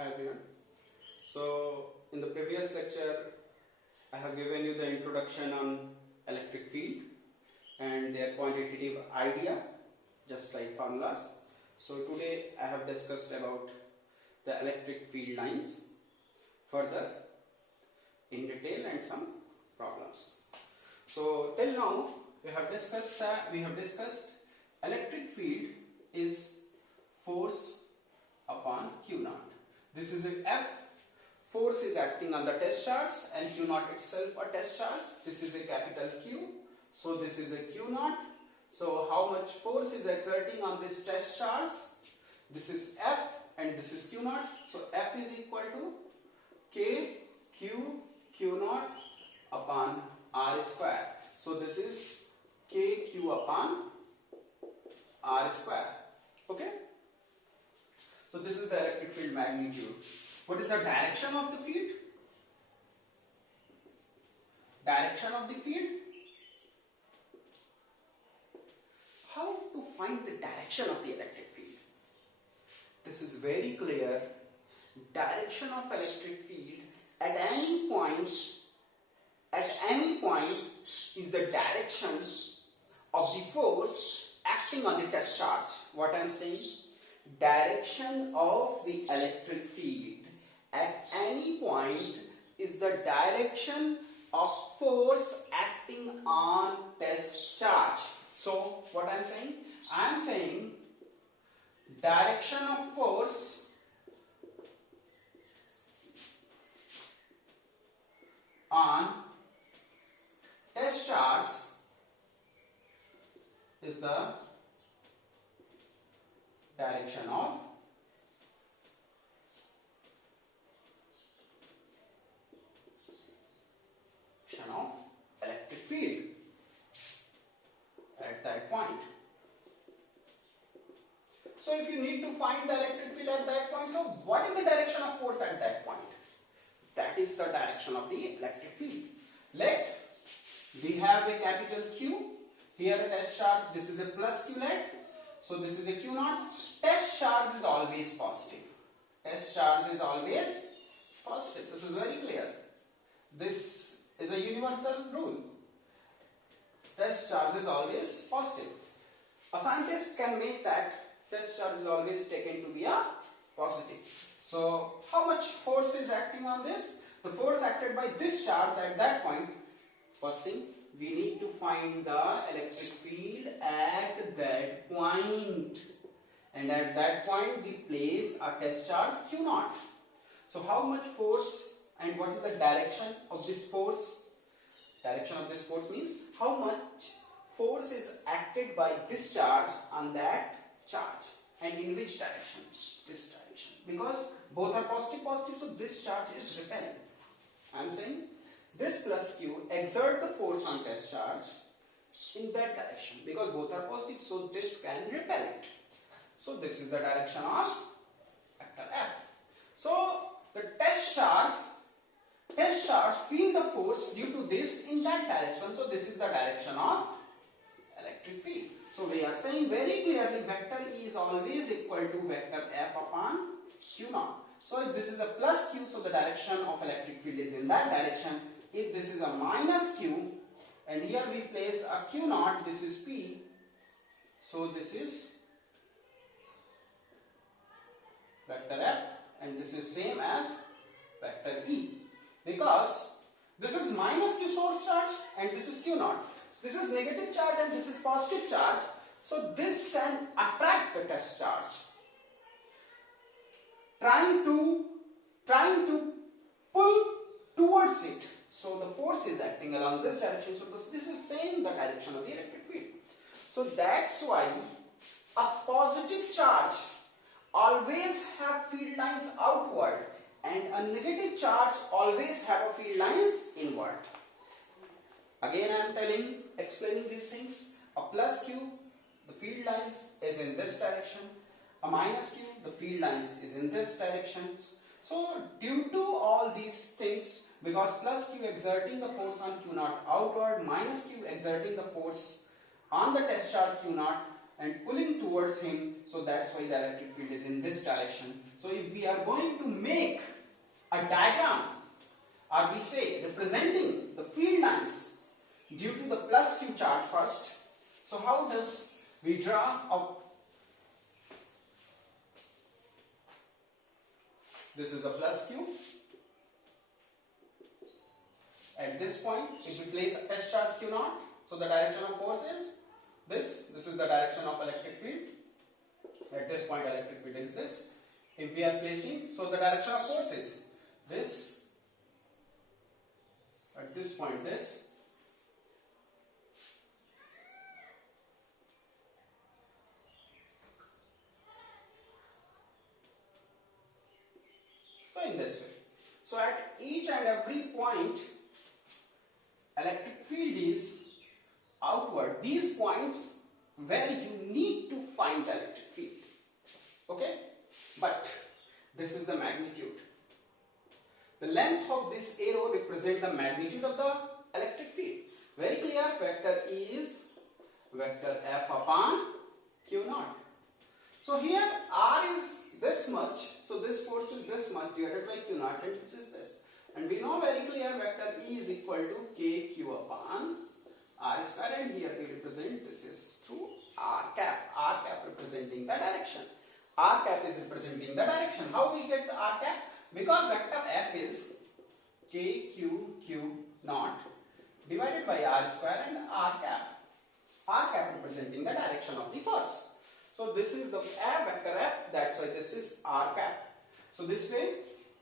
Hi everyone. So in the previous lecture I have given you the introduction on electric field and their quantitative idea, just like formulas. So today I have discussed about the electric field lines further in detail and some problems. So till now we have discussed electric field is force upon Q naught. This is a F. Force is acting on the test charge and Q naught itself a test charge. This is a capital Q. So this is a Q naught. So how much force is exerting on this test charge? This is F and this is Q naught. So F is equal to K Q naught upon R square. So this is KQ upon R square. Okay. So this is the electric field magnitude. What is the direction of the field? Direction of the field. How to find the direction of the electric field? This is very clear. Direction of electric field at any point is the direction of the force acting on the test charge. What I am saying? Direction of the electric field at any point is the direction of force acting on test charge. So what I am saying? I am saying direction of force on test charge is the direction of electric field at that point. So if you need to find the electric field at that point, so what is the direction of force at that point? That is the direction of the electric field. Let we have a capital Q, here a test charge, this is a plus Q let. So this is a Q naught. Test charge is always positive. Test charge is always positive. This is very clear. This is a universal rule. Test charge is always positive. A scientist can make that test charge is always taken to be a positive. So how much force is acting on this? The force acted by this charge at that point. First thing, we need to find the electric field at that point, and at that point we place a test charge Q naught. So how much force and what is the direction of this force? Direction of this force means how much force is acted by this charge on that charge, and in which direction? This direction, because both are positive, so this charge is repelling. I am saying this plus Q exert the force on test charge in that direction, because both are positive, so this can repel it. So this is the direction of vector F. So the test charge feel the force due to this in that direction. So this is the direction of electric field. So we are saying very clearly vector E is always equal to vector F upon Q naught. So if this is a plus Q, so the direction of electric field is in that direction. If this is a minus Q and here we place a Q naught, this is P, so this is vector F and this is same as vector E, because this is minus Q source charge and this is Q naught. This is negative charge and this is positive charge, so this can attract the test charge, trying to pull towards it. So the force is acting along this direction. So this is same the direction of the electric field. So that's why a positive charge always have field lines outward and a negative charge always have a field lines inward. Again I am explaining these things. A plus Q, the field lines is in this direction. A minus Q, the field lines is in this direction. So due to all these things, because plus Q exerting the force on Q naught outward, minus Q exerting the force on the test charge Q naught and pulling towards him, so that's why the electric field is in this direction. So if we are going to make a diagram, or we say representing the field lines due to the plus Q charge first, so how does we draw a, this is the plus Q. At this point, if we place a test charge Q naught, so the direction of force is this. This is the direction of electric field. At this point, electric field is this. If we are placing, so the direction of force is this. At this point, this. So in this way. So at each and every point, electric field is outward. These points where you need to find electric field. Okay? But this is the magnitude. The length of this arrow represents the magnitude of the electric field. Very clear, vector E is vector F upon Q naught. So here R is this much, so this force is this much divided by Q naught, and this is this. And we know very clear vector E is equal to KQ upon R square, and here we represent this is through R cap representing the direction. R cap is representing the direction. How we get the R cap? Because vector F is KQQ naught divided by R square and R cap. R cap representing the direction of the force. So this is the vector F, that's why this is R cap. So this way,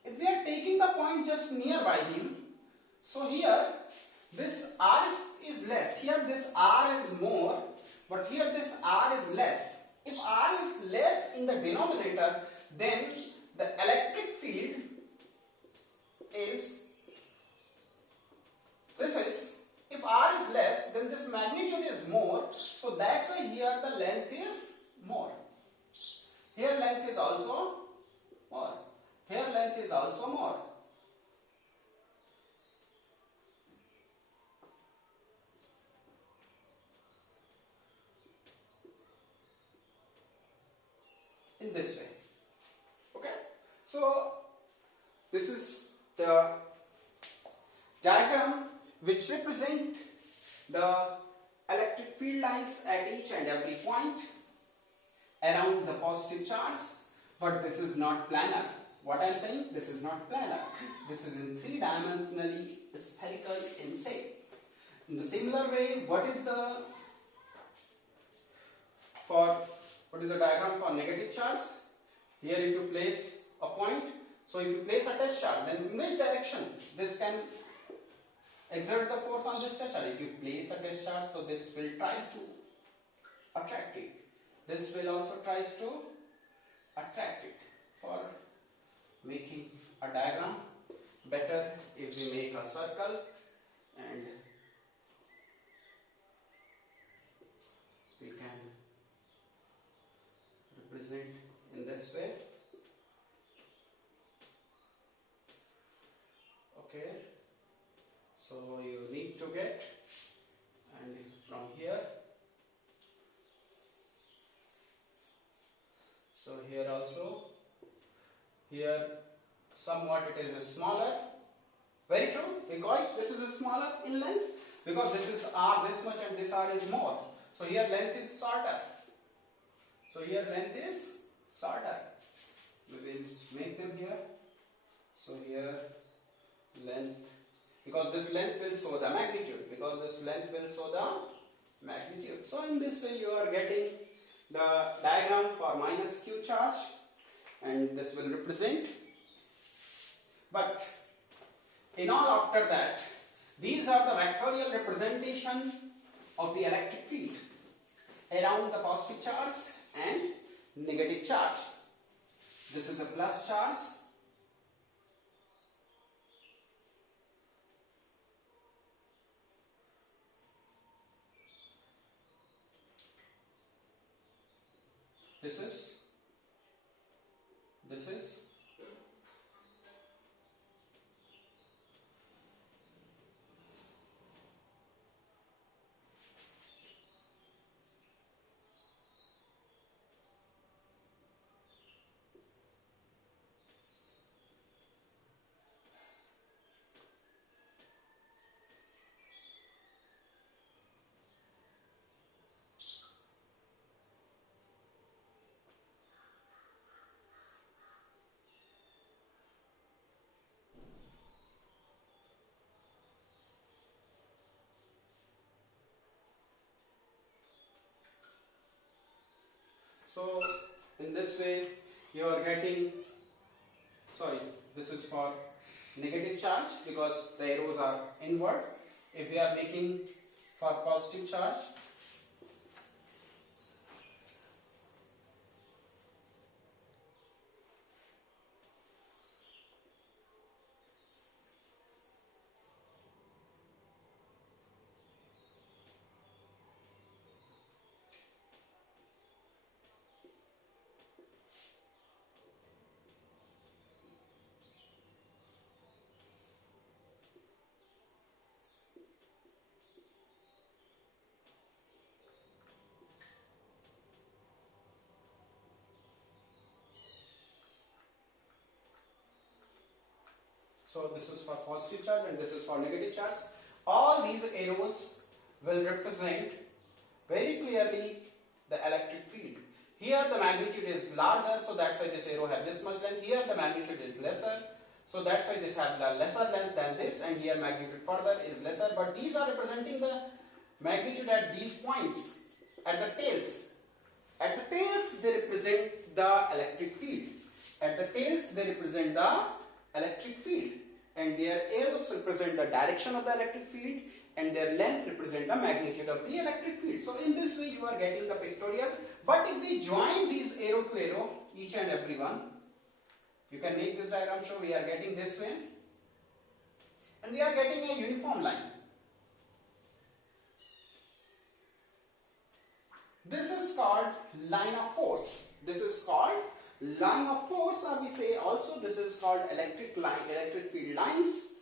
if we are taking the point just nearby him, so here this R is less. Here this R is more, but here this R is less. If R is less in the denominator, then the electric field is, this is, if R is less, then this magnitude is more, so that's why here the length is more. Here length is also more. Here length is also more. In this way. Okay? So this is the diagram which represent the electric field lines at each and every point around the positive charge, but this is not planar. What I am saying, this is not planar. This is in three-dimensionally spherical in shape. In the similar way, what is the diagram for negative charge? Here if you place a point, so if you place a test charge, then in which direction this can exert the force on this test charge? If you place a test charge, so this will try to attract it. This will also tries to attract it. For making a diagram better, if we make a circle and we can represent in this way. Okay, so you need to get, and from here, so here also, here somewhat it is smaller. Very true, because this is smaller in length, because this is R this much and this R is more. So here length is shorter. So here length is shorter. We will make them here. So here length, because this length will show the magnitude, because this length will show the magnitude. So in this way you are getting the diagram for minus Q charge, and this will represent. But in all after that, these are the vectorial representation of the electric field around the positive charge and negative charge. This is a plus charge. This is So in this way you are getting, sorry, this is for negative charge because the arrows are inward. If we are making for positive charge, so this is for positive charge and this is for negative charge. All these arrows will represent very clearly the electric field. Here the magnitude is larger, so that's why this arrow has this much length. Here the magnitude is lesser, so that's why this has a lesser length than this, and here magnitude further is lesser. But these are representing the magnitude at these points, at the tails. At the tails they represent the electric field. At the tails they represent the electric field, and their arrows represent the direction of the electric field, and their length represent the magnitude of the electric field. So in this way you are getting the pictorial. But if we join these arrow to arrow, each and every one, you can make this diagram show we are getting this way, and we are getting a uniform line. This is called line of force. This is called line of force, or we say also this is called electric field lines.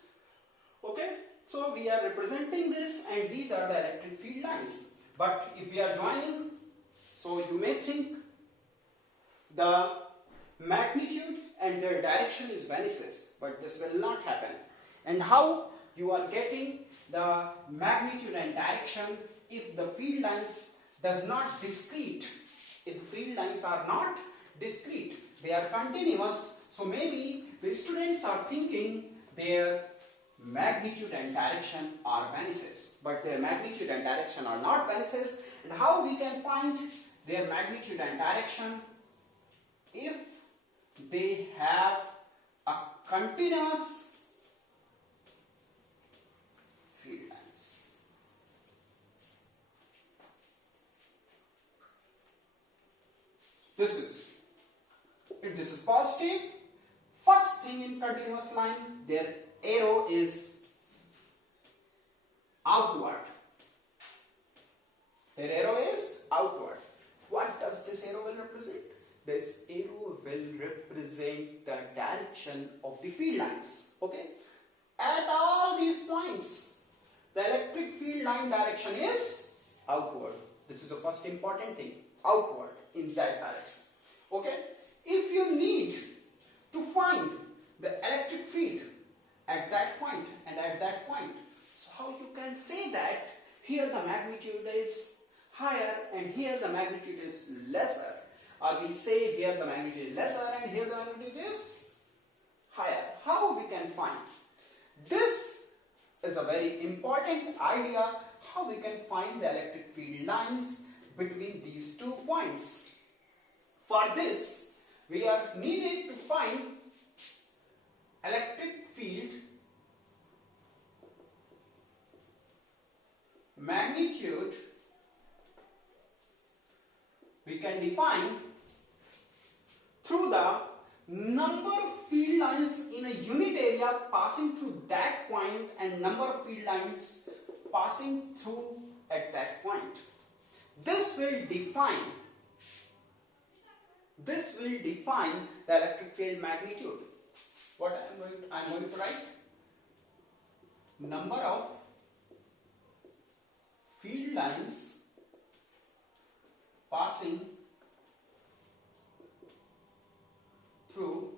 Okay, so we are representing this, and these are the electric field lines. But if we are joining, so you may think the magnitude and their direction is vanishes, but this will not happen. And how you are getting the magnitude and direction if the field lines does not discrete? If field lines are not discrete, they are continuous. So maybe the students are thinking their magnitude and direction are vanishes, but their magnitude and direction are not vanishes. And how we can find their magnitude and direction? If they have a continuous field lines. If this is positive, first thing in continuous line, their arrow is outward. Their arrow is outward. What does this arrow will represent? This arrow will represent the direction of the field lines. Okay? At all these points, the electric field line direction is outward. This is the first important thing. Outward in that direction. Okay? If you need to find the electric field at that point and at that point, so how you can say that here the magnitude is higher and here the magnitude is lesser, or we say here the magnitude is lesser and here the magnitude is higher? How we can find? This is a very important idea, how we can find the electric field lines between these 2 points. For this, we are needed to find electric field magnitude. We can define through the number of field lines in a unit area passing through that point and number of field lines passing through at that point. This will define the electric field magnitude. What I am going to write? Number of field lines passing through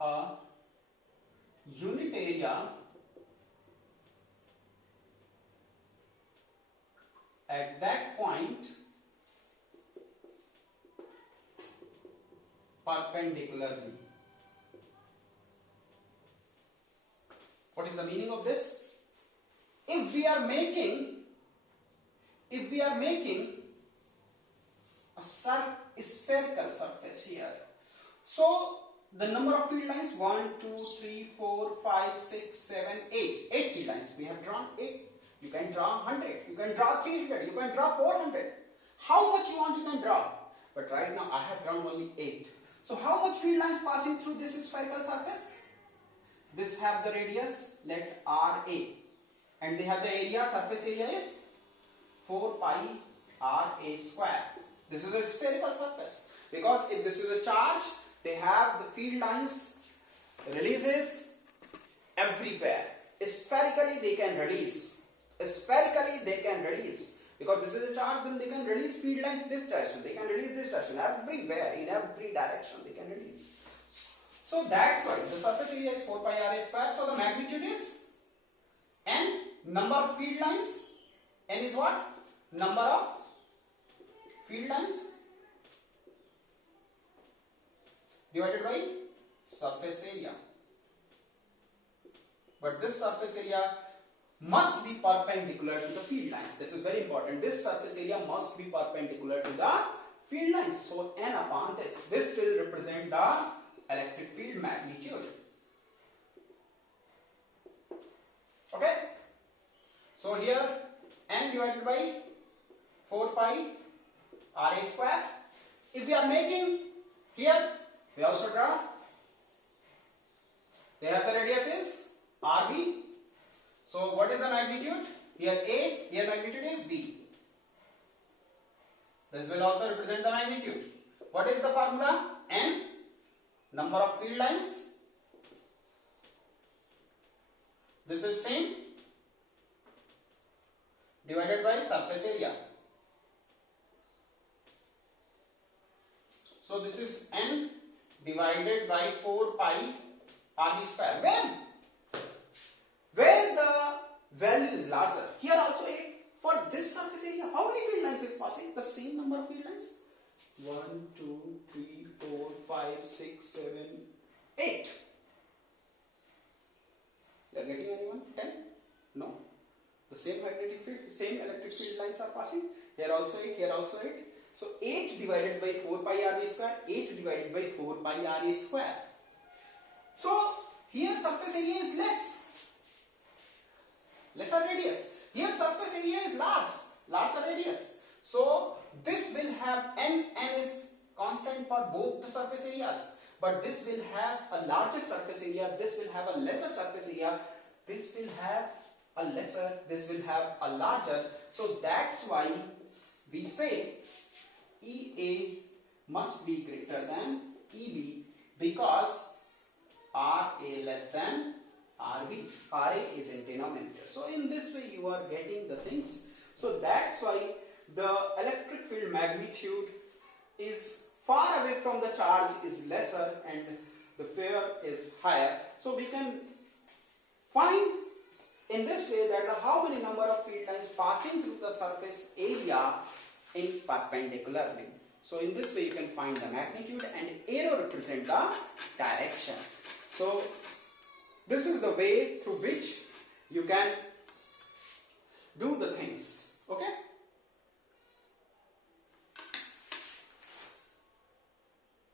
a unit area at that point perpendicularly. What is the meaning of this? If we we are making a spherical surface here, so the number of field lines 1, 2, 3, 4, 5, 6, 7, 8. 8 field lines. We have drawn 8. You can draw 100. You can draw 300. You can draw 400. How much you want you can draw. But right now I have drawn only 8. So how much field lines passing through this spherical surface? This have the radius, let RA. And they have the area, surface area is 4 pi RA square. This is a spherical surface. Because if this is a charge, they have the field lines releases everywhere. Spherically they can release. Spherically they can release. Because this is a charge, then they can release field lines this direction. They can release this direction. Everywhere, in every direction they can release. So that's why the surface area is 4 pi RA square. So the magnitude is N. Number of field lines. N is what? Number of field lines divided by surface area. But this surface area must be perpendicular to the field lines. This is very important. This surface area must be perpendicular to the field lines. So N upon this. This will represent the electric field magnitude. Okay? So here N divided by 4 pi RA square. If we are making here, we also draw. They have the radius is RB. So what is the magnitude? Here A, here magnitude is B. This will also represent the magnitude. What is the formula? N, number of field lines. This is same, divided by surface area. So this is N divided by 4 pi RB square. Where the value is larger. Here also 8. For this surface area, how many field lines is passing? The same number of field lines. 1, 2, 3, 4, 5, 6, 7, 8. They are getting anyone? 10? No. The same magnetic field, same electric field lines are passing. Here also 8, here also 8. So 8 divided by 4 pi RB square, 8 divided by 4 pi RA square. So here surface area is lesser radius. Here surface area is larger radius. So this will have N is constant for both the surface areas. But this will have a larger surface area, this will have a lesser surface area, this will have a lesser, this will have a larger. So that's why we say EA must be greater than EB, because RA less than RB. RA is in denominator. So in this way you are getting the things. So that's why the electric field magnitude is far away from the charge is lesser and the fear is higher. So we can find in this way that how many number of field lines passing through the surface area in perpendicularly. So in this way you can find the magnitude, and arrow represent the direction. So this is the way through which you can do the things.